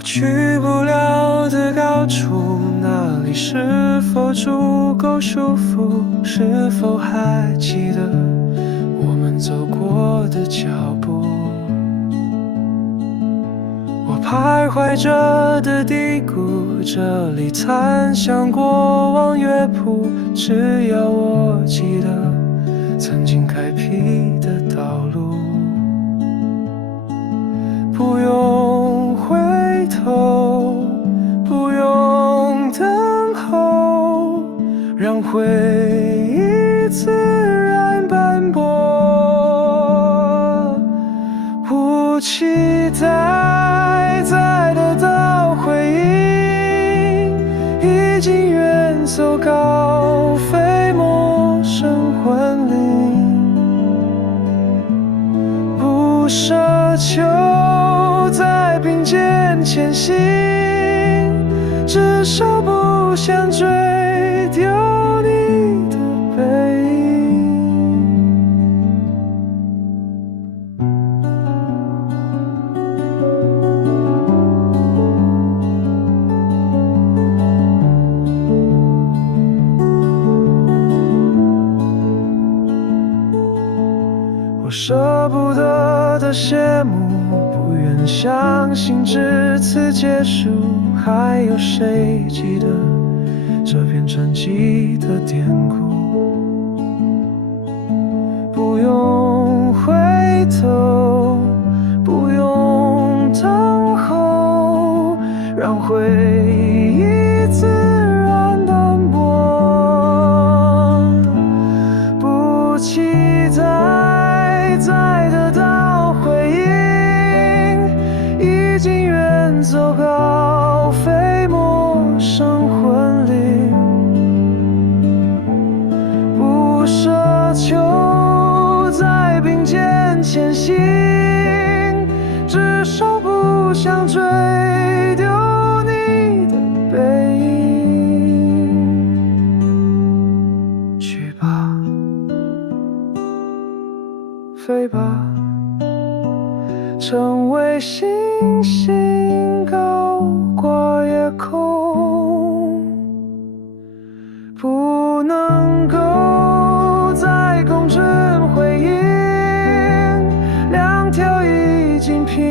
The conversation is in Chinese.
我去不了的高处，那里是否足够舒服？是否还记得我们走过的脚步？我徘徊着的低谷，这里残像过往乐谱，只要我记得曾经开辟的道路，不用回头，不用等候，让回忆自然斑驳，不期待再得到回应，已经远走高飞，陌生魂灵，不奢求在并肩前行，至少不想追丢你的背影。我舍不得的谢幕，不愿相信至此结束，还有谁记得这篇传记的典故？不用回头，不用等候，让回忆自然斑驳，不期待再得到回应，已经远走高飞，陌生魂灵，不奢求在并肩前行，至少不想追丢你的背影。去吧，飞吧，成为星星高挂夜空，不能够再共振回应，两条已经平